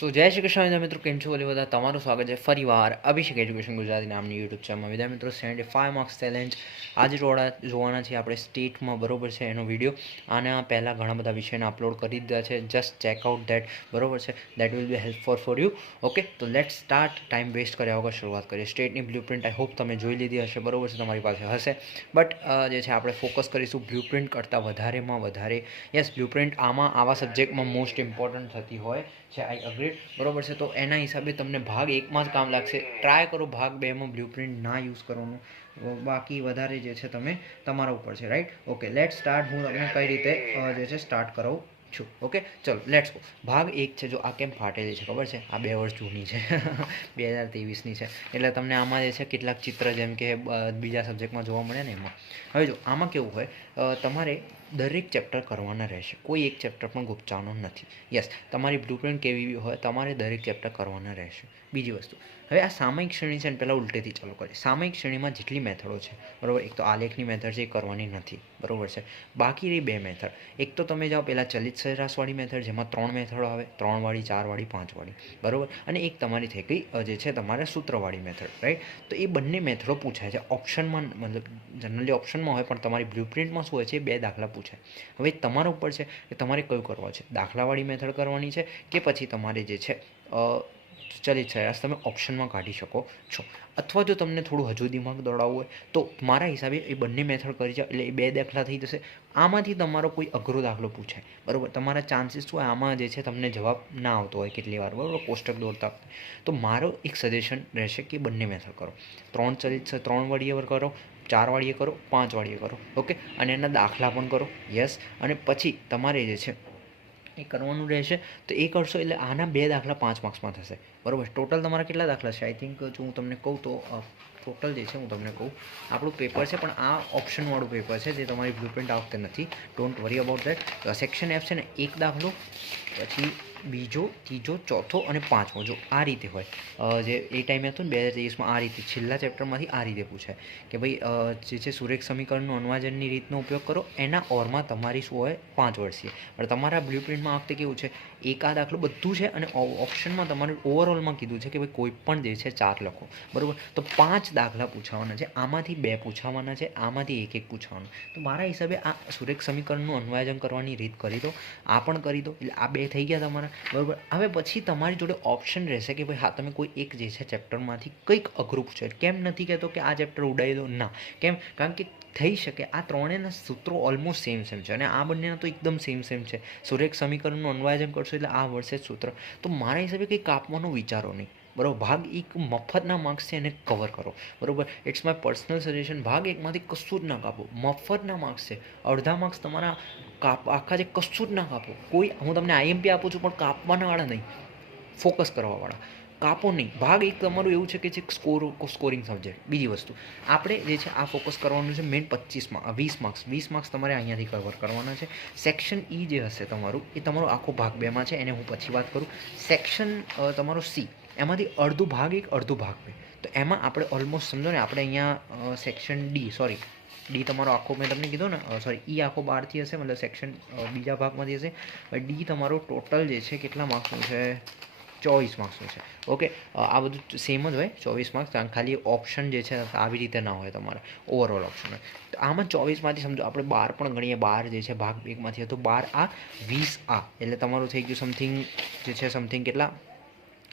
સો જય શ્રી કૃષ્ણ મિત્રો, કેમ છો બોલી બધા? તમારું સ્વાગત છે ફરીવાર અભિષેક એજ્યુકેશન ગુજરાતી નામની યુટ્યુબ ચેનલમાં વિદ્યા મિત્રો સેવન્ટી ફાઇવ માર્ક્સ ચેલેન્જ આજે જોડા જોવાના છે આપણે સ્ટેટમાં બરોબર છે એનો વીડિયો આના પહેલાં ઘણા બધા વિષયને અપલોડ કરી દીધા છે. જસ્ટ ચેક આઉટ દેટ બરોબર છે? That will be helpful for you okay તો લેટ સ્ટાર્ટ ટાઈમ વેસ્ટ કર્યા વગર શરૂઆત કરીએ. સ્ટેટની બ્લુ પ્રિન્ટ આઈ હોપ તમે જોઈ લીધી હશે. બરોબર છે? તમારી પાસે હશે. બટ જે છે, આપણે ફોકસ કરીશું બ્લુ પ્રિન્ટ કરતાં વધારેમાં વધારે. યસ બ્લુ પ્રિન્ટ આમાં, આવા સબ્જેક્ટમાં મોસ્ટ ઇમ્પોર્ટન્ટ થતી હોય. છે આઈ અગ્રી બરોબર છે, તો એના હિસાબે તમને ભાગ એકમાં જ કામ લાગશે. ટ્રાય કરો ભાગ બેમાં બ્લુ ના યુઝ કરવાનું. બાકી વધારે જે છે, તમે તમારા ઉપર છે રાઈટ ઓકે લેટ સ્ટાર્ટ હું તમને કઈ રીતે જે છે સ્ટાર્ટ કરાવું છું. ઓકે ચલો લેટ્સ ગો ભાગ એક છે, જો આ કેમ ફાટેલી છે, ખબર છે? આ બે વર્ષ જૂની છે. બે હજાર ત્રેવીસની છે. એટલે તમને આમાં જે છે, કેટલાક ચિત્ર જેમ કે બીજા સબ્જેક્ટમાં જોવા મળે ને એમાં. હવે જો, આમાં કેવું હોય? તમારે દરેક ચેપ્ટર કરવાના રહેશે. કોઈ એક ચેપ્ટર પણ ગુપચાવવાનો નથી. યસ તમારી બ્લુપ્રિન્ટ કેવી હોય, તમારે દરેક ચેપ્ટર કરવાના રહેશે. બીજી વસ્તુ, હવે આ સામયિક શ્રેણી છે ને પહેલાં ઉલટેથી ચાલુ કરીએ. સામયિક શ્રેણીમાં જેટલી મેથડો છે, બરાબર? એક તો આલેખની મેથડ છે, એ કરવાની નથી, બરાબર છે? બાકી રહી બે મેથડ એક તો તમે જાઓ પહેલાં ચલિત સરેરાશવાળી મેથડ જેમાં ત્રણ મેથડો આવે, ત્રણવાળી, ચારવાળી, પાંચવાળી, બરાબર? અને એક તમારી થઈ ગઈ જે છે, તમારે સૂત્રવાળી મેથડ રાઈટ તો એ બંને મેથડો પૂછાય છે. ઓપ્શનમાં મતલબ જનરલી ઓપ્શનમાં હોય, પણ તમારી બ્લુપ્રિન્ટમાં શું હોય છે બે દાખલા પૂછાય હવે તમારા ઉપર છે કે તમારે કયું કરવા છે? દાખલાવાળી મેથડ કરવાની છે કે પછી તમારે જે છે ચલિત સરેરાશ તમે ઓપ્શનમાં કાઢી શકો છો. અથવા જો તમને થોડું હજુ દિમાગ દોડાવવું હોય, તો મારા હિસાબે એ બંને મેથડ કરી છે એટલે એ બે દાખલા થઈ જશે. આમાંથી તમારો કોઈ અઘરો દાખલો પૂછાય. બરાબર? તમારા ચાન્સીસ શું આમાં જે છે તમને જવાબ ના આવતો હોય કેટલી વાર. બરાબર? કોષ્ટક વખતે. તો મારો એક સજેશન રહેશે કે બંને મેથડ કરો. ત્રણ ચલિત ત્રણ વાળીએ કરો. ચાર વાળીએ કરો, પાંચ વાળીએ કરો, ઓકે? અને એના દાખલા પણ કરો, યસ? અને પછી તમારે જે છે એ કરવાનું રહેશે. તો એ કરશો એટલે આના બે દાખલા પાંચ માર્ક્સમાં થશે. બરાબર? ટોટલ તમારા કેટલા દાખલા છે? આઈ થિંક જો હું તમને કહું તો ટોટલ જે છે હું તમને કહું. આપણું પેપર છે, પણ આ ઓપ્શનવાળું પેપર છે, જે તમારી બ્લુપ્રિન્ટ આ વખતે નથી don't worry about that section F છે ને, એક દાખલો, પછી બીજો, ત્રીજો, ચોથો અને પાંચમો, જો આ રીતે હોય. જે એ ટાઈમે હતું ને, બે હજાર ત્રેવીસમાં આ રીતે, છેલ્લા ચેપ્ટરમાંથી આ રીતે પૂછાય કે ભાઈ જે છે સુરેખ સમીકરણનું અનુવાજનની રીતનો ઉપયોગ કરો, એના ઓરમાં તમારી શું હોય, પાંચ વર્ષીય. પણ તમારા બ્લુ પ્રિન્ટમાં આ વખતે કેવું છે, એક આ દાખલો બધું છે અને ઓપ્શનમાં તમારું ઓવરઓલમાં કીધું છે કે ભાઈ કોઈ પણ જે છે ચાર લખો. બરાબર? તો પાંચ દાખલા પૂછાવાના છે, આમાંથી બે પૂછાવાના છે, આમાંથી એક એક પૂછવાનું. તો મારા હિસાબે આ સુરેખ સમીકરણનું અનુવાજન કરવાની રીત કરી દો, આ પણ કરી દો, એટલે આ બે થઈ ગયા તમારા. બરાબર. હવે પછી તમારી જોડે ઓપ્શન રહેશે કે ભાઈ, હા, તમે કોઈ એક જે છે ચેપ્ટરમાંથી કંઈક અઘરું છે કેમ નથી કહેતો કે આ ચેપ્ટર ઉડાવી દો? ના. કેમ? કારણ કે થઈ શકે. આ ત્રણેયના સૂત્રો ઓલમોસ્ટ સેમ સેમ છે અને આ બંનેના તો એકદમ સેમ સેમ છે. સુરેખ સમીકરણનું અન્વયન કરશો એટલે આ વર્ષે સૂત્ર. તો મારા હિસાબે કંઈ કાપવાનો વિચારો નહીં. બરાબર? ભાગ એક મફતના માર્ક્સ છે એને કવર કરો. બરાબર? ઇટ્સ માય પર્સનલ સજેશન ભાગ એકમાંથી કશું જ ના કાપો. મફતના માર્ક્સ છે. અડધા માર્ક્સ તમારા કાપ, આખા જે કશું જ ના કાપો. કોઈ, હું તમને આઈએમપી આપું છું, પણ કાપવાના વાળા નહીં. ફોકસ કરવાવાળા. કાપો નહીં. ભાગ એક તમારું એવું છે કે જે સ્કોર સ્કોરિંગ સબ્જેક્ટ બીજી વસ્તુ. આપણે જે છે, આ ફોકસ કરવાનું છે મેઇન પચીસમાં વીસ માર્ક્સ વીસ માર્ક્સ તમારે અહીંયાથી કવર કરવાના છે. સેક્શન ઈ જે હશે તમારું, એ તમારો આખો ભાગ બેમાં છે. એને હું પછી વાત કરું. સેક્શન તમારો સી એમાંથી અડધું ભાગ એક, અડધું ભાગ બે. તો એમાં આપણે ઓલમોસ્ટ સમજો ને, આપણે અહીંયા સેક્શન ડી સોરી ડી તમારો આખો મેં તમને કીધું ને સોરી ઈ આખો બારથી હશે, મતલબ સેક્શન બીજા ભાગમાંથી હશે. ડી તમારો ટોટલ જે છે, કેટલા માર્ક્સનું છે? ચોવીસ માર્ક્સનું છે. ઓકે આ બધું સેમ જ હોય, ચોવીસ માર્ક્સ ખાલી ઓપ્શન જે છે, આવી રીતે ના હોય તમારે ઓવરઓલ ઓપ્શન હોય. તો આમાં ચોવીસમાંથી સમજો, આપણે બાર પણ ગણીએ, બાર જે છે, ભાગ એકમાંથી તો બાર આ વીસ આ, એટલે તમારું થઈ ગયું સમથિંગ જે છે સમથિંગ કેટલા?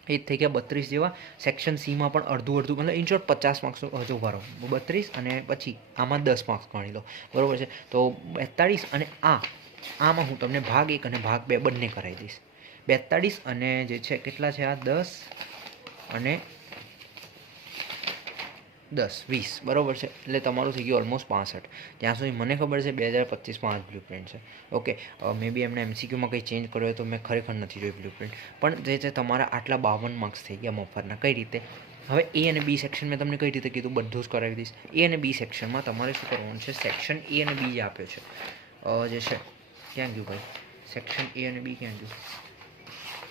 એ જ થઈ ગયા બત્રીસ જેવા. સેક્શન સીમાં પણ અડધું અડધું, મતલબ ઇન શોર્ટ પચાસ માર્ક્સનું હજુ ભરો. બત્રીસ અને પછી આમાં દસ માર્ક્સ ગણી લો. બરાબર છે? તો બેતાળીસ અને આ, આમાં હું તમને ભાગ એક અને ભાગ બે બંને કરાવી દઈશ. બેતાળીસ અને જે છે, કેટલા છે આ? દસ અને દસ, વીસ, બરાબર છે? એટલે તમારું થઈ ગયું ઓલમોસ્ટ પાસઠ. ત્યાં સુધી મને ખબર છે બે હજાર પચીસમાં આ બ્લુ પ્રિન્ટ છે. ઓકે મે બી એમને એમસીક્યુમાં કંઈ ચેન્જ કર્યો તો મેં ખરેખર નથી જોયું બ્લુ પ્રિન્ટ પણ જે છે તમારા આટલા બાવન માર્ક્સ થઈ ગયા મફતના કઈ રીતે? હવે એ અને બી સેક્શન મેં તમને કઈ રીતે કીધું? બધું જ કરાવી દઈશ. એ અને બી સેક્શનમાં તમારે શું કરવાનું છે? સેક્શન એ અને બી જે આપ્યો છે. જે છે, ક્યાં ગયું ભાઈ? સેક્શન એ અને બી ક્યાં ગયું?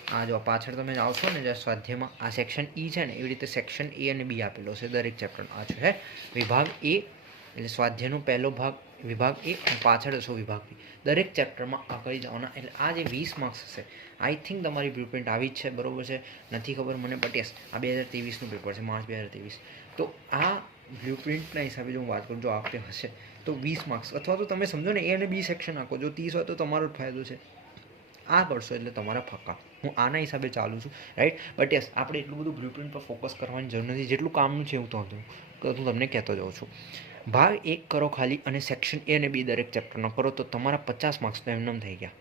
આ જો પાછળ તમે જાઓ છો ને જ્યાં સ્વાધ્યાયમાં આ સેક્શન ઈ છે ને એવી રીતે સેક્શન એ અને બી આપેલો છે દરેક ચેપ્ટરનો આ છે વિભાગ એ એટલે સ્વાધ્યાયનો પહેલો ભાગ, વિભાગ એ અને પાછળ હશો વિભાગ બી દરેક ચેપ્ટરમાં આ કરી જવાના એટલે આ જે વીસ માર્ક્સ હશે આઈ થિંક તમારી બ્લુપ્રિન્ટ આવી જ છે, બરોબર છે? નથી ખબર મને બટ યસ આ બે હજાર ત્રેવીસનું પેપર છે, માર્ચ બે હજાર ત્રેવીસ. તો આ બ્લુપ્રિન્ટના હિસાબે જો હું વાત કરું, જો આપે હશે, તો વીસ માર્ક્સ અથવા તો તમે સમજો ને એ અને બી સેક્શન આપો, જો ત્રીસ હોય તો તમારો જ ફાયદો છે. આ કરશો એટલે તમારા ફક્કા હું આના હિસાબે ચાલું છું રાઈટ બટ યસ આપણે એટલું બધું બ્લુપ્રિન્ટ પર ફોકસ કરવાની જરૂર નથી. જેટલું કામનું છે એવું તો હું તમને કહેતો જાઉં છું. ભાગ એક કરો ખાલી અને સેક્શન એ અને બી દરેક ચેપ્ટરનો કરો તો તમારા પચાસ માર્ક્સ તો એમને એમ થઈ ગયા.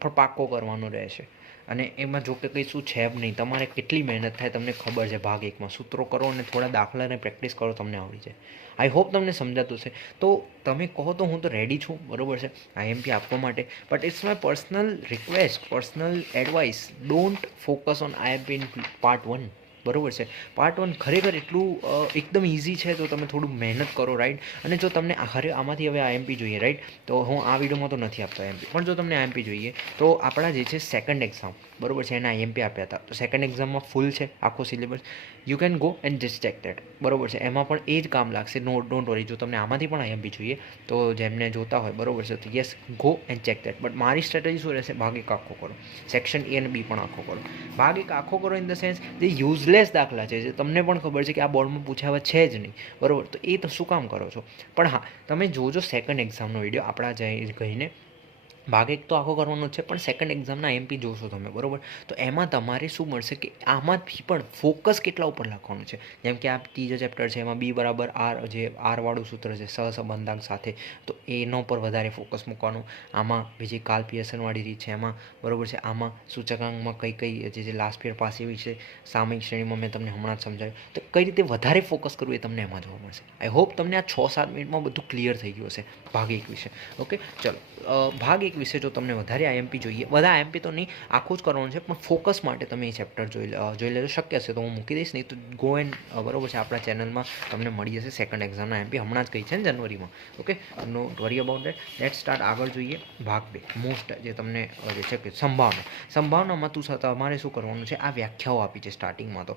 પણ પાક્કો કરવાનો રહેશે. અને એમાં જો કે કંઈ શું છે જ નહીં. તમારે કેટલી મહેનત થાય તમને ખબર છે. ભાગ એકમાં સૂત્રો કરો અને થોડા દાખલાને પ્રેક્ટિસ કરો તમને આવડી જાય. આઈ હોપ તમને સમજાતું છે તો તમે કહો તો હું તો રેડી છું. બરાબર છે? આઈએમપી આપવા માટે. But it's my personal request personal advice don't focus on IMP in part one બરોબર છે. પાર્ટ વન ખરેખર એટલું એકદમ ઇઝી છે, તો તમે થોડું મહેનત કરો રાઈટ અને જો તમને ખરે આમાંથી હવે આઈએમપી જોઈએ રાઈટ તો હું આ વિડીયોમાં તો નથી આપતો એમપી પણ જો તમને આઈએમપી જોઈએ, તો આપણા જે છે સેકન્ડ એક્ઝામ બરોબર છે, એના આઈએમપી આપ્યા હતા. તો સેકન્ડ એક્ઝામમાં ફૂલ છે, આખો syllabus you can go and distracted બરોબર છે, એમાં પણ એ જ કામ લાગશે. નો ડોન્ટ વરી જો તમને આમાંથી પણ આઈએમપી જોઈએ, તો જેમને જોતા હોય, બરોબર છે, તો yes go and check that but મારી સ્ટ્રેટેજી શું રહેશે? ભાગ એક આખો કરો. સેક્શન એ અને બી પણ આખો કરો. ભાગ એક આખો કરો ઇન ધ સેન્સ જે યુઝલેસ દાખલા છે, જે તમને પણ ખબર છે કે આ બોર્ડમાં પૂછાવા છે જ નહીં. બરોબર, તો એ તો શું કામ કરો છો? પણ હા, તમે જોજો સેકન્ડ એક્ઝામનો વીડિયો આપણા જઈ કહીને ભાગ એક તો આખો કરવાનો છે, પણ સેકન્ડ એક્ઝામના એમપી જોશો તમે, બરોબર? તો એમાં તમારે શું મળશે કે આમાંથી પણ ફોકસ કેટલા ઉપર લખવાનું છે? જેમ કે આ ત્રીજો ચેપ્ટર છે, એમાં બી બરાબર આર જે આરવાળું સૂત્ર છે સહસંબંધાંક સાથે, તો એનો પર વધારે ફોકસ મૂકવાનું. આમાં બીજી કાલ પિયર્સનવાળી રીત છે, એમાં બરાબર છે, આમાં સૂચકાંકમાં કઈ કઈ જે જે લાસ્ટ પિયર પાસે છે, સામયિક શ્રેણીમાં મેં તમને હમણાં જ સમજાવ્યું. તો કઈ રીતે વધારે ફોકસ કરવું એ તમને એમાં જોવા મળશે. આઈ હોપ તમને આ છ સાત મિનિટમાં બધું ક્લિયર થઈ ગયું હશે, ભાગ એક વિશે. ઓકે ચલો. ભાગ એક વિશે જો તમને વધારે આઈએમપી જોઈએ બધા આઈએમપી તો નહીં, આખું જ કરવાનું છે, પણ ફોકસ માટે તમે એ ચેપ્ટર જોઈ જોઈ લેજો, શક્ય છે તો હું મૂકી દઈશ, નહીં તો ગો એન્ડ બરોબર છે, આપણા ચેનલમાં તમને મળી જશે સેકન્ડ એક્ઝામના એમપી હમણાં જ કહી છે ને જનવરીમાં okay no worry about that let start આગળ જોઈએ, ભાગ બે મોસ્ટ જે તમને જે છે કે સંભાવના. સંભાવનામાં તું તમારે શું કરવાનું છે, આ વ્યાખ્યાઓ આપી છે સ્ટાર્ટિંગમાં તો.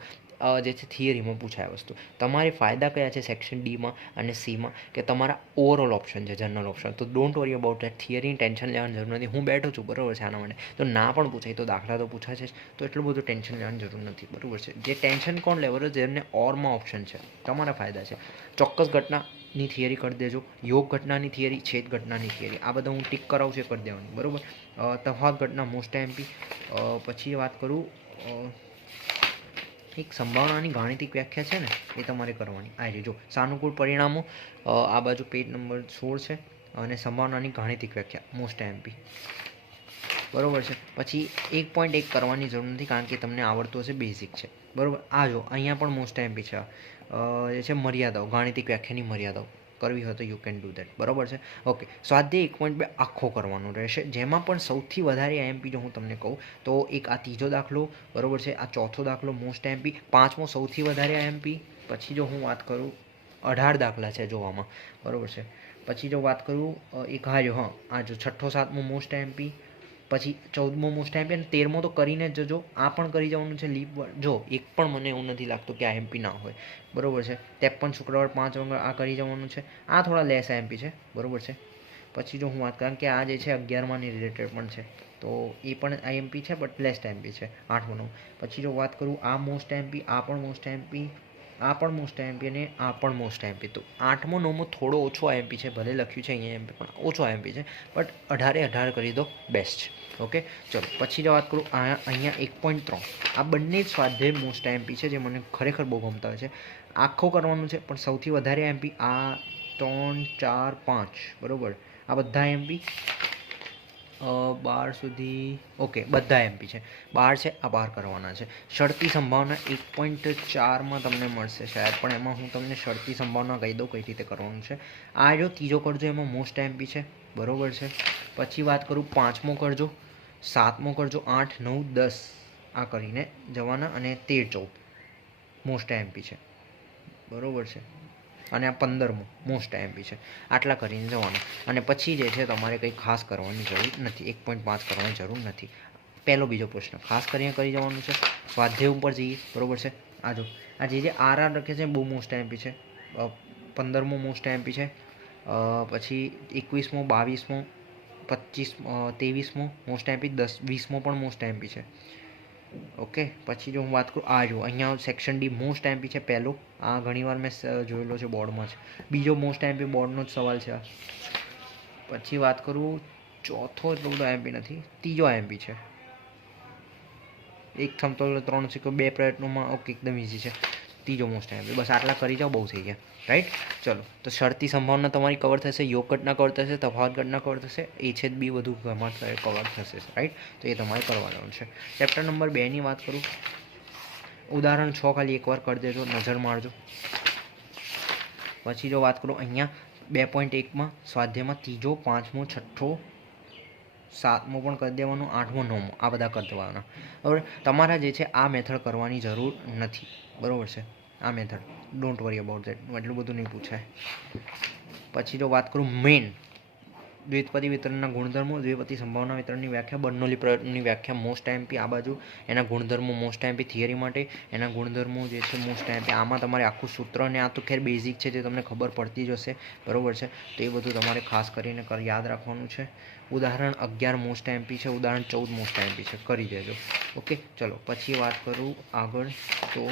જે છે થિયરીમાં પૂછાય વસ્તુ. તમારે ફાયદા કયા છે સેક્શન ડીમાં અને સીમાં? કે તમારા ઓવરઓલ ઓપ્શન છે જનરલ ઓપ્શન. તો ડોન્ટ વરી અબાઉટ દેટ થિયરીની ટેન્શન લેવાની જરૂર નથી. હું બેઠો છું બરાબર છે આના માટે. તો ના પણ પૂછાય તો દાખલા તો પૂછાશે જ. તો એટલું બધું ટેન્શન લેવાની જરૂર નથી. બરાબર છે? જે ટેન્શન કોણ લે બરાબર જેમને ઓરમાં ઓપ્શન છે. તમારા ફાયદા છે. ચોક્કસ ઘટનાની થિયરી કરી દેજો. યોગ ઘટનાની થિયરી છેદ ઘટનાની થિયરી. આ બધા હું ટીક કરાવું છે કરી દેવાની. બરાબર? અ, તફાવત ઘટના મોસ્ટ એમપી પછી વાત કરું. એક સંભાવનાની ગાણિતિક વ્યાખ્યા છે ને, એ તમારે કરવાની. આ રીતે જો સાનુકૂળ પરિણામો આ બાજુ પેજ નંબર સોળ છે અને સંભાવનાની ગાણિતિક વ્યાખ્યા મોસ્ટ એમપી બરાબર છે? પછી એક પોઈન્ટ એક કરવાની જરૂર નથી કારણ કે તમને આવડતું હશે બેઝિક છે. બરાબર? આ જો, અહીંયા પણ મોસ્ટ એમપી છે. જે છે, મર્યાદાઓ, ગાણિતિક વ્યાખ્યાની મર્યાદાઓ. કરવી હોય તો યુ કેન ડુ દેટ બરોબર છે? ઓકે સ્વાધ્યાય એક પોઈન્ટ બે આખો કરવાનો રહેશે. જેમાં પણ સૌથી વધારે એમપી જો હું તમને કહું, તો એક આ ત્રીજો દાખલો, બરોબર છે? આ ચોથો દાખલો મોસ્ટ એમપી પાંચમો સૌથી વધારે એમપી પછી જો હું વાત કરું, અઢાર દાખલા છે જોવામાં. બરાબર છે? પછી જો વાત કરું એક એક જો હા. આ જો છઠ્ઠો, સાતમો મોસ્ટ એમપી પછી ચૌદમો મોસ્ટ એમપી અને તેરમો તો કરીને જજો આ પણ કરી જવાનું છે લીપ જો, એક પણ મને એવું નથી લાગતું કે આ એમપી ના હોય. બરાબર છે? ત્રેપન શુક્રવાર, પાંચ મંગળ, આ કરી જવાનું છે. આ થોડા લેસ એમપી છે. બરોબર છે? પછી જો હું વાત કરું કે આ જે છે અગિયારમાંની રિલેટેડ પણ છે, તો એ પણ આઈએમપી છે બટ લેસ્ટ એમપી છે. આઠમોનું પછી જો વાત કરું આ મોસ્ટ એમપી આ પણ મોસ્ટ એમપી આ પણ મોસ્ટ એમપી અને આ પણ મોસ્ટ એમપી તો આઠમો, નવમો થોડો ઓછો એમપી છે. ભલે લખ્યું છે, અહીંયા એમપી પણ ઓછો એમપી છે. બટ અઢારે અઢાર કરી દો બેસ્ટ ઓકે? ચલો, પછી જો વાત કરું અહીંયા એક પોઈન્ટ ત્રણ. આ બંને સ્વાધ્યાય મોસ્ટ એમપી છે, જે મને ખરેખર બહુ ગમતા હોય છે. આખો કરવાનું છે, પણ સૌથી વધારે એમપી આ ત્રણ, ચાર, પાંચ, બરાબર? આ બધા એમપી બાર સુધી, ઓકે, બધા એમપી છે. બાર છે, આ બાર કરવાના છે. શરતી સંભાવના એક પોઈન્ટ ચારમાં તમને મળશે શાયદ, પણ એમાં હું તમને શરતી સંભાવના કહી દઉં કઈ રીતે કરવાનું છે. આ જો ત્રીજો કરજો, એમાં મોસ્ટ એમપી છે, બરાબર છે. પછી વાત કરું, પાંચમો કરજો. સાતમો કરજો, આઠ, નવ, દસ. આ કરીને જવાના અને તેર ચૌદ. મોસ્ટ એમપી છે. બરાબર છે? અને આ પંદરમો મોસ્ટ એમપી છે. આટલા કરીને જવાનું. અને પછી જે છે, તમારે કંઈ ખાસ કરવાની જરૂર નથી. એક પોઈન્ટ પાંચ કરવાની જરૂર નથી. પહેલો બીજો પ્રશ્ન, ખાસ કરીને કરી જવાનું છે? સ્વાધ્યાય ઉપર જઈએ. બરોબર છે? આ જો. આ જે જે આર આર લખે છે બહુ મોસ્ટ એમપી છે. પંદરમો મોસ્ટ એમપી છે. પછી એકવીસમો, બાવીસમો પચીસ ત્રેવીસમો મોસ્ટ એમપી દસ, વીસમો પણ મોસ્ટ એમપી છે. ઓકે, પછી જો હું વાત કરું, આ જો અહીંયા સેક્શન ડી મોસ્ટ એમપી છે પહેલો. આ ઘણીવાર મેં જોયેલો છે બોર્ડમાં જ. બીજો મોસ્ટ એમપી બોર્ડનો જ સવાલ છે પછી વાત કરું, ચોથો એટલો બધો એમપી નથી, ત્રીજો એમપી છે. એક થમતો ત્રણ સિક્કો, બે પ્રયત્નોમાં, ઓકે, એકદમ ઇઝી છે. ત્રીજો મોસ્ટ ટાઈમ બસ આટલા કરી જાઓ, બહુ થઈ ગયા. રાઈટ ચલો. તો શરતી સંભાવના તમારી કવર થશે, યોગ ઘટના કવર થશે, તફાવત ઘટના કવર થશે, એ છે બી બધું કવર થશે રાઈટ તો એ તમારે કરવાનું છે. ચેપ્ટર નંબર બેની વાત કરું. ઉદાહરણ છ ખાલી એકવાર કરી દેજો, નજર મારજો. પછી જો વાત કરું અહીંયા, બે પોઈન્ટ એકમાં, સ્વાધ્યાયમાં ત્રીજો, પાંચમો, છઠ્ઠો, સાતમો પણ કરી દેવાનો, આઠમો, નવમો. આ બધા કરી દેવાના. બરાબર? તમારા જે છે, આ મેથડ કરવાની જરૂર નથી. બરાબર છે? આ method don't worry about that એટલું બધું નહીં પૂછાય. પછી જો વાત કરું મેઇન દ્વિપદી વિતરણના ગુણધર્મો, દ્વિપદી સંભાવના વિતરણની વ્યાખ્યા, બર્નોલી પ્રયોગની વ્યાખ્યા મોસ્ટ એમપી આ બાજુ, એના ગુણધર્મો મોસ્ટ એમપી થિયરી માટે, એના ગુણધર્મો જે છે મોસ્ટ એમપી આમાં તમારે આખું સૂત્ર અને આ તો ખેર બેઝિક છે જે તમને ખબર પડતી જ હશે. બરાબર છે? તો એ બધું તમારે ખાસ કરીને કર યાદ રાખવાનું છે. ઉદાહરણ અગિયાર મોસ્ટ એમપી છે, ઉદાહરણ ચૌદ મોસ્ટ એમપી છે. કરી દેજો. ઓકે ચલો, પછી વાત કરું આગળ. તો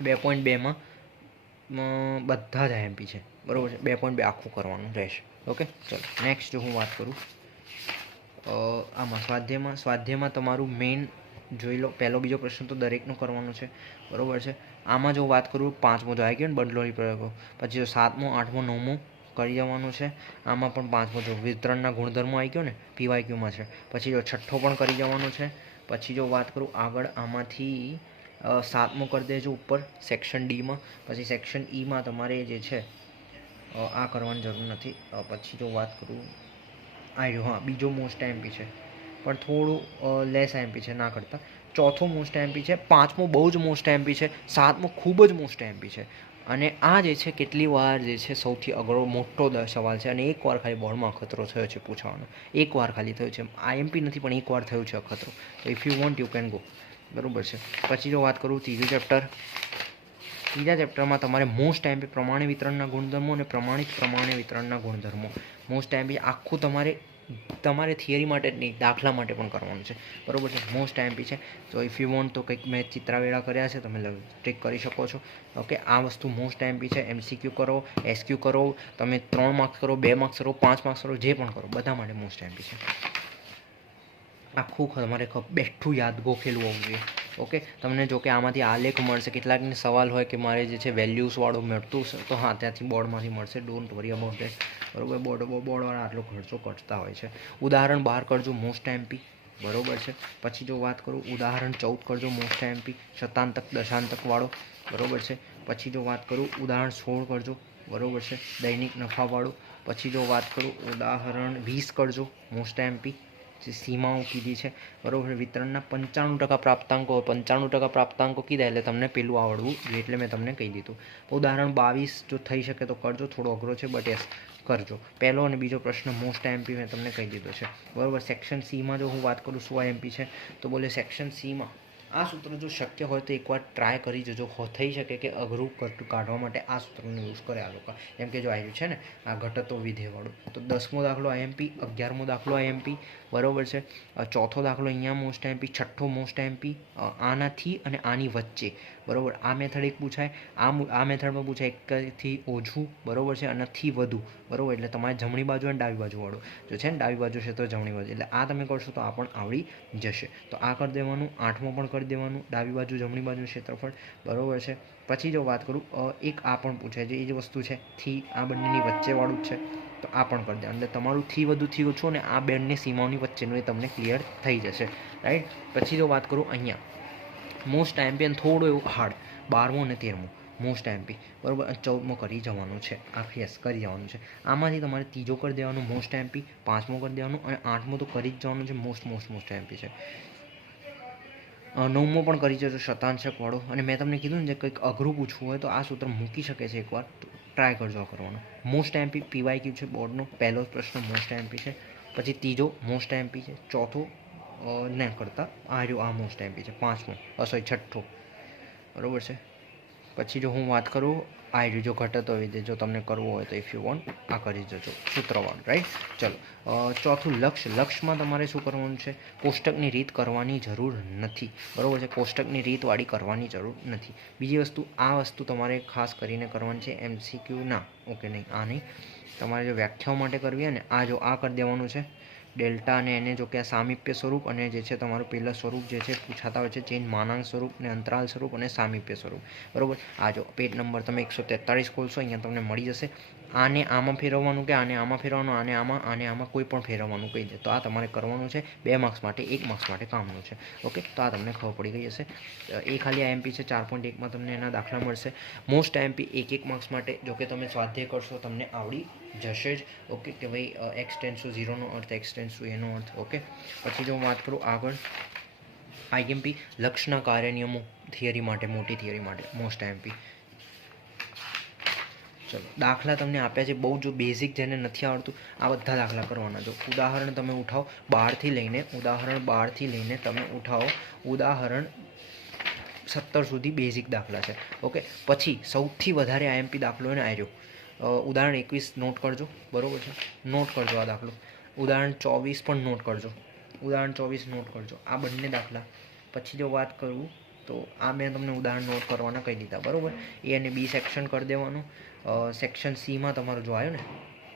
બે પોઈન્ટ બેમાં બધા જ એમપી છે. બરાબર છે? બે પોઈન્ટ બે આખું કરવાનું રહેશે. ઓકે ચલો નેક્સ્ટ હું વાત કરું આમાં સ્વાધ્યાયમાં સ્વાધ્યાયમાં તમારું મેઇન જોઈ લો, પહેલો બીજો પ્રશ્ન તો દરેકનો કરવાનો છે. બરાબર છે? આમાં જો વાત કરું, પાંચમો જો આવી ગયો ને બંડલોરી પ્રયોગો, પછી જો સાતમો, આઠમો, નવમો કરી જવાનું છે, આમાં પણ પાંચમો જો વિતરણના ગુણધર્મો આવી ગયો ને પીવાય ક્યુમાં છે. પછી જો છઠ્ઠો પણ કરી જવાનો છે, પછી જો વાત કરું આગળ, આમાંથી સાતમો કરી દેજો ઉપર સેક્શન ડીમાં પછી સેક્શન ઈમાં તમારે જે છે આ કરવાની જરૂર નથી. પછી જો વાત કરું, આ રહ્યો, હા, બીજો મોસ્ટ એમપી છે. પણ થોડું લેસ એમપી છે, ના કરતાં. ચોથો મોસ્ટ એમપી છે, પાંચમો બહુ જ મોસ્ટ એમપી છે, સાતમો ખૂબ જ મોસ્ટ એમપી છે. અને આ જે છે, કેટલી વાર જે છે, સૌથી અઘરો મોટો સવાલ છે. અને એકવાર ખાલી બોર્ડમાં અખતરો થયો છે પૂછવાનો. એકવાર ખાલી થયો છે. આઈએમપી નથી, પણ એકવાર થયું છે અખતરો. તો if you want you can go બરાબર છે. પછી જો વાત કરું ત્રીજું ચેપ્ટર ત્રીજા ચેપ્ટરમાં તમારે મોસ્ટ એમ્પી પ્રમાણે વિતરણના ગુણધર્મો અને પ્રમાણિત પ્રમાણે વિતરણના ગુણધર્મો. મોસ્ટ એમ્પી આખું તમારે તમારે થિયરી માટે જ નહીં, દાખલા માટે પણ કરવાનું છે. બરોબર છે? મોસ્ટ એમ્પી છે. તો ઇફ યુ વોન્ટ તો કંઈક મેં ચિત્રાવેળા કર્યા છે, તમે ટ્રીક કરી શકો છો. ઓકે? આ વસ્તુ મોસ્ટ એમ્પી છે. એમસીક્યુ કરો એસક્યુ કરો, તમે ત્રણ માર્ક્સ કરો, બે માર્ક્સ કરો, પાંચ માર્ક્સ કરો, જે પણ કરો, બધા માટે મોસ્ટ એમ્પી છે. આખું તમારે બેઠું યાદ ગોખેલું હોવું જોઈએ. ઓકે તમને જો કે આમાંથી આલેખ મળશે, કેટલાકને સવાલ હોય કે મારે જે છે વેલ્યુસવાળો મળતું છે તો હા, ત્યાંથી બોર્ડમાંથી મળશે. ડોન્ટ વરી અબાઉટ ધેટ બરાબર? બોર્ડ બોર્ડવાળા આટલો ખર્ચો કરતા હોય છે. ઉદાહરણ બહાર કરજો મોસ્ટ એમપી બરોબર છે? પછી જો વાત કરું, ઉદાહરણ ચૌદ કરજો મોસ્ટ એમપી શતાંતક દશાંતકવાળો બરોબર છે? પછી જો વાત કરું, ઉદાહરણ સોળ કરજો. બરોબર છે? દૈનિક નફાવાળું પછી જો વાત કરું, ઉદાહરણ વીસ કરજો મોસ્ટ એમપી જે સીમાઓ કીધી છે, બરાબર? વિતરણના પંચાણું ટકા પ્રાપ્તાંકો પંચાણું ટકા પ્રાપ્તાંકો કીધા એટલે તમને પેલું આવડવું જોઈએ એટલે મેં તમને કહી દીધું. ઉદાહરણ બાવીસ જો થઈ શકે તો કરજો, થોડો અઘરો છે, બટ યસ, કરજો. પહેલો અને બીજો પ્રશ્ન મોસ્ટ એમપી મેં તમને કહી દીધો છે. બરોબર? સેક્શન સીમાં જો હું વાત કરું, સો એમપી છે, તો બોલે સેક્શન સીમાં આ સૂત્ર જો શક્ય હોય તો એકવાર ટ્રાય કરી જજો. થઈ શકે કે અઘરું કરતું કાઢવા માટે આ સૂત્રનો યુઝ કરે આ લોકો. જેમ કે જો આવ્યું છે ને, આ ઘટતો વિધેયવાળું. તો દસમો દાખલો આઈએમપી અગિયારમો દાખલો આઈએમપી બરોબર છે. ચોથો દાખલો અહીંયા મોસ્ટ એમપી છઠ્ઠો મોસ્ટ એમપી આનાથી અને આની વચ્ચે. બરોબર? આ મેથડ એક પૂછાય, આ આ મેથડમાં પૂછાય એકથી ઓછું બરાબર છે અને થી વધુ, બરાબર? એટલે તમારે જમણી બાજુ અને ડાબી બાજુ વાળું. જો છે ને ડાબી બાજુ છે તો જમણી બાજુ. એટલે આ તમે કરશો તો આ પણ આવડી જશે. તો આ કરી દેવાનું, આઠમો પણ કરી દેવાનું, ડાબી બાજુ, જમણી બાજુ ક્ષેત્રફળ, બરોબર છે? પછી જો વાત કરું એક આ પણ પૂછાય છે, એ જ વસ્તુ છે, થી, આ બંનેની વચ્ચેવાળું જ છે, તો આ પણ કરી દે એટલે તમારું થી વધુ, થી ઓછું ને આ બેનની સીમાઓની વચ્ચેનું એ તમને ક્લિયર થઈ જશે. રાઈટ પછી જો વાત કરું અહીંયા. મોસ્ટ એમ્પી અને થોડું એવું હાર્ડ બારમું અને તેરમું મોસ્ટ એમપી બરાબર? ચૌદમો કરી જવાનું છે. આ યસ, કરી જવાનું છે. આમાંથી તમારે ત્રીજો કરી દેવાનું મોસ્ટ એમપી પાંચમો કરી દેવાનું અને આઠમો તો કરી જ જવાનું છે. મોસ્ટ મોસ્ટ મોસ્ટ એમપી છે. નવમો પણ કરી જજો, શતાંશક વાળો. અને મેં તમને કીધું ને, જે કંઈક અઘરું પૂછવું હોય તો આ સૂત્ર મૂકી શકે છે એકવાર. ટ્રાય કરજો કરવાનો. મોસ્ટ એમપી પીવાય ક્યુ છે બોર્ડનો? પહેલો પ્રશ્ન મોસ્ટ એમપી છે. પછી ત્રીજો મોસ્ટ એમપી છે. ચોથો ના કરતા. આ રહ્યું આ મોસ્ટ એમપી છે, પાંચમો. સોરી છઠ્ઠો. બરાબર છે? પછી જો હું વાત કરું આ રહ્યું જો ઘટતો વિધેય જો તમને કરવું હોય તો ઇફ યુ વોન્ટ આ કરી જજો. સૂત્રવાળ રાઈટ ચલો. ચોથું લક્ષ લક્ષમાં તમારે શું કરવાનું છે? કોષ્ટકની રીત કરવાની જરૂર નથી. બરાબર છે? કોષ્ટકની રીતવાળી કરવાની જરૂર નથી. બીજી વસ્તુ, આ વસ્તુ તમારે ખાસ કરીને કરવાની છે એમસીક્યુ ના. ઓકે, નહીં, આ નહીં. તમારે જો વ્યાખ્યાઓ માટે કરવી હોય ને, આ જો આ કરી દેવાનું છે. ડેલ્ટા અને એને જો કે આ સામીપ્ય સ્વરૂપ અને જે છે તમારું પહેલાં સ્વરૂપ જે છે પૂછાતા હોય છે, ચેન માનાંક સ્વરૂપ ને અંતરાલ સ્વરૂપ અને સામીપ્ય સ્વરૂપ. બરાબર? આ જો પેજ નંબર તમે એકસો તેતાળીસ ખોલશો, અહીંયા તમને મળી જશે. આને આમાં ફેરવવાનું કે આને આમાં ફેરવવાનું, આને આમાં આને આમાં કોઈ પણ ફેરવવાનું કહી દે. તો આ તમારે કરવાનું છે બે માર્ક્સ માટે, એક માર્ક્સ માટે કામનું છે. ઓકે? તો આ તમને ખબર પડી ગઈ હશે. એ ખાલી આઈએમપી છે, ચાર પોઈન્ટ એકમાં તમને એના દાખલા મળશે. મોસ્ટ આઈએમપી એક એક માર્ક્સ માટે, જો કે તમે સ્વાધ્યાય કરશો, તમને આવડી જશે જ. ઓકે, કે ભાઈ એક્સ ટેન્સ ઝીરોનો અર્થ એક્સ ટેન્સ એનો અર્થ. ઓકે? પછી જો હું વાત કરું આગળ આઈએમપી લક્ષના કાર્ય નિયમો થિયરી માટે મોટી થિયરી માટે મોસ્ટ આઈએમપી ચલો, દાખલા તમને આપ્યા છે, બહુ જો બેઝિક જેને નથી આવડતું, આ બધા દાખલા કરવાના જો ઉદાહરણ તમે ઉઠાવો, બારથી લઈને, ઉદાહરણ બારથી લઈને તમે ઉઠાવો, ઉદાહરણ સત્તર સુધી બેઝિક દાખલા છે. ઓકે? પછી સૌથી વધારે આઈએમપી દાખલો એને આવ્યો ઉદાહરણ એકવીસ નોટ કરજો. બરાબર છે? નોટ કરજો આ દાખલો. ઉદાહરણ ચોવીસ પણ નોટ કરજો. ઉદાહરણ ચોવીસ નોટ કરજો. આ બંને દાખલા. પછી જો વાત કરું તો આ મેં તમને ઉદાહરણ નોટ કરવાના કહી દીધા. બરાબર? એ અને બી સેક્શન કરી દેવાનું. સેક્શન સીમાં તમારું જો આવ્યો ને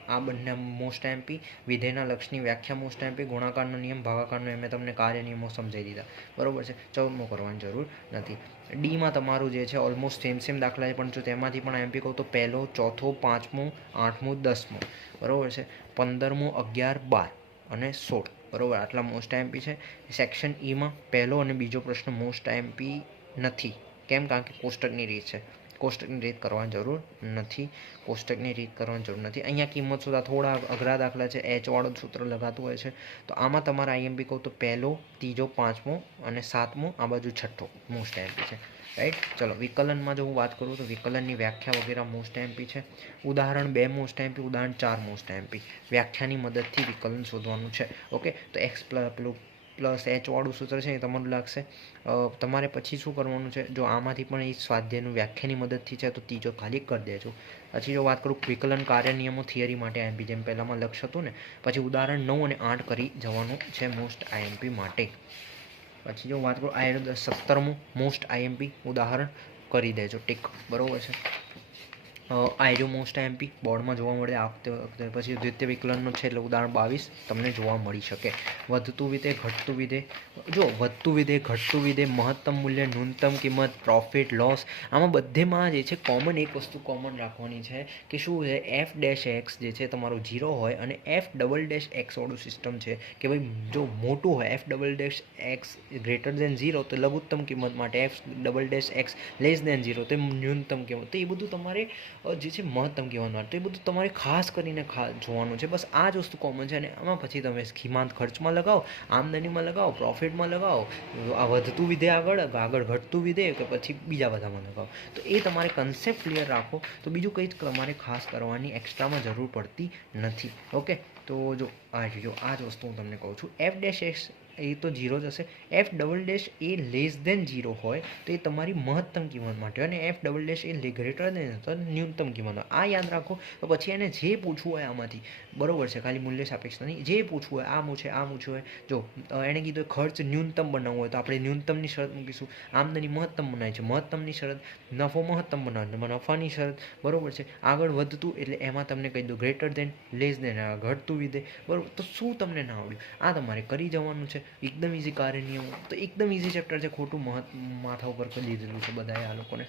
આ બંને મોસ્ટ એમપી વિધેયના લક્ષની વ્યાખ્યા મોસ્ટ એમપી ગુણાકારનો નિયમ, ભાગાકારનો એમ તમને કાર્ય નિયમો સમજાવી દીધા. બરાબર છે? ચૌદમો કરવાની જરૂર નથી. ડીમાં તમારું જે છે ઓલમોસ્ટ સેમ સેમ દાખલા છે પણ જો તેમાંથી પણ એમપી કહું તો પહેલો, ચોથો, પાંચમો, આઠમો, દસમો. બરાબર છે? પંદરમો, અગિયાર, બાર અને સોળ. બરાબર? આટલા મોસ્ટ એમપી છે. સેક્શન ઈમાં પહેલો અને બીજો પ્રશ્ન મોસ્ટ એમપી નથી. કેમ? કારણ કે કોષ્ટકની રીત છે. કોષ્ટકની રીત કરવાની જરૂર નથી. કોષ્ટકની રીત કરવાની જરૂર નથી. અહીંયા કિંમત સુધા થોડા અઘરા દાખલા છે. એચવાળો સૂત્ર લગાતું હોય છે. તો આમાં તમારા આઈએમપી કહું તો પહેલો, ત્રીજો, પાંચમો અને સાતમો, આ બાજુ છઠ્ઠો મોસ્ટ આઈએમપી છે. રાઈટ ચલો, વિકલનમાં જો હું વાત કરું તો વિકલનની વ્યાખ્યા વગેરે મોસ્ટ એમપી છે. ઉદાહરણ બે મોસ્ટ એમ્પી ઉદાહરણ ચાર મોસ્ટ એમપી વ્યાખ્યાની મદદથી વિકલન શોધવાનું છે. ઓકે તો એક્સ પેલું પ્લસ એચ વાળું સૂત્ર છે એ તમારું લાગશે. તમારે પછી શું કરવાનું છે? જો આમાંથી પણ એ સ્વાધ્યાયનું વ્યાખ્યાની મદદથી છે, તો ત્રીજો ખાલી કરી દેજો. પછી જો વાત કરું વિકલન કાર્ય નિયમો થિયરી માટે આઈએમપી જેમ પહેલાંમાં લક્ષ હતું ને, પછી ઉદાહરણ નવ અને આઠ કરી જવાનું છે મોસ્ટ આઈએમપી માટે. પછી જો વાત કરું આ સત્તરમું મોસ્ટ આઈએમપી ઉદાહરણ કરી દેજો ટીક. બરાબર છે? આયરો મોસ્ટ એમપી બોર્ડમાં જોવા મળે આ વખતે પછી દ્વિતીય વિકલનનું છે એટલે ઉદાહરણ બાવીસ. તમને જોવા મળી શકે. વધતું વિધે ઘટતું વિધે. જો, વધતું વિધે ઘટતું વિધે મહત્તમ મૂલ્ય, ન્યૂનતમ કિંમત પ્રોફિટ લોસ આમાં બધેમાં જે છે કોમન એક વસ્તુ કોમન રાખવાની છે કે શું છે? એફ ડેશ એક્સ જે છે તમારું ઝીરો હોય અને એફ ડબલ ડેશ એક્સ વાળું સિસ્ટમ છે કે ભાઈ જો મોટું હોય F double dash X greater than zero તો લઘુત્તમ કિંમત માટે F double dash X less than zero તો ન્યૂનતમ કિંમત. તો એ બધું તમારે જે છે મહત્તમ કહેવાનું તો એ બધું તમારે ખાસ કરીને જોવાનું છે. બસ આ જ વસ્તુ કોમન છે અને આમાં પછી તમે સ્કીમાંત ખર્ચમાં લગાવો, આમદનીમાં લગાવો પ્રોફિટમાં લગાવો, આ વધતું વિધે આગળ આગળ ઘટતું વિધે કે પછી બીજા બધામાં લગાવો. તો એ તમારે કન્સેપ્ટ ક્લિયર રાખો. તો બીજું કંઈ તમારે ખાસ કરવાની એક્સ્ટ્રામાં જરૂર પડતી નથી. ઓકે? તો જો આ જો આ જ વસ્તુ હું તમને કહું છું. એફ ડેશ એક્સ એ તો જ હશે. F double dash A less than zero હોય તો એ તમારી મહત્તમ કિંમત માટે અને F double dash A greater than તો ન્યૂનતમ કિંમત આ યાદ રાખો. તો પછી એને જે પૂછવું હોય આમાંથી. બરોબર છે. ખાલી મૂલ્ય સાપેક્ષ નહીં. જે પૂછવું હોય આ છે આ પૂછવું હોય. જો એણે કીધું ખર્ચ ન્યૂનતમ બનાવવો હોય તો આપણે ન્યૂનતમની શરત મૂકીશું. આમદની મહત્તમ બનાવી છે. મહત્તમની શરત, નફો મહત્તમ બનાવે નફાની શરત બરોબર છે. આગળ વધતું એટલે એમાં તમને કહી દઉં ગ્રેટર દેન લેસ દેન ઘટતું વિધે. બરોબર તો શું તમને ના આવડ્યું આ તમારે કરી જવાનું છે. એકદમ ઇઝી કાર્ય નિયમો. તો એકદમ ઇઝી ચેપ્ટર છે. ખોટું માથા ઉપર કરી દીધેલું છે બધાએ આ લોકોને.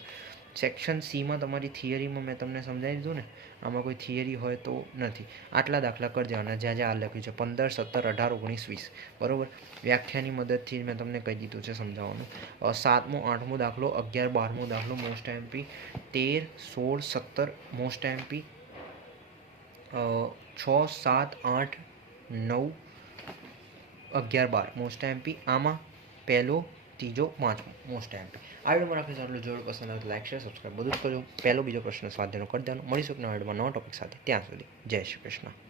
સેક્શન સીમાં તમારી થિયરીમાં મેં તમને સમજાવી દીધું ને, આમાં કોઈ થિયરી હોય તો નથી. આટલા દાખલા કરી અને જ્યાં જ્યાં આ લખ્યું છે. પંદર, સત્તર, અઢાર, ઓગણીસ, વીસ. બરાબર? વ્યાખ્યાની મદદથી મેં તમને કહી દીધું છે સમજાવવાનું. સાતમો, આઠમો દાખલો, અગિયાર, બારમો દાખલો મોસ્ટ એમપી તેર, સોળ, સત્તર મોસ્ટ એમપી છ, સાત, આઠ નવ, અગિયાર, બાર. મોસ્ટ એમપી આમાં પહેલો, ત્રીજો, પાંચમો. મોસ્ટ એમપી આ વિડીયોમાં રાખીશું. આટલું જોડું પસંદ આવે લાઈક શેર સબસ્ક્રાઈબ બધું જ કરજો. પહેલો, બીજો પ્રશ્ન સ્વાધ્યાયનો કરી દેવાનો. મળીશું નવા વિડીયોમાં નવા ટોપિક સાથે. ત્યાં સુધી. જય શ્રી કૃષ્ણ.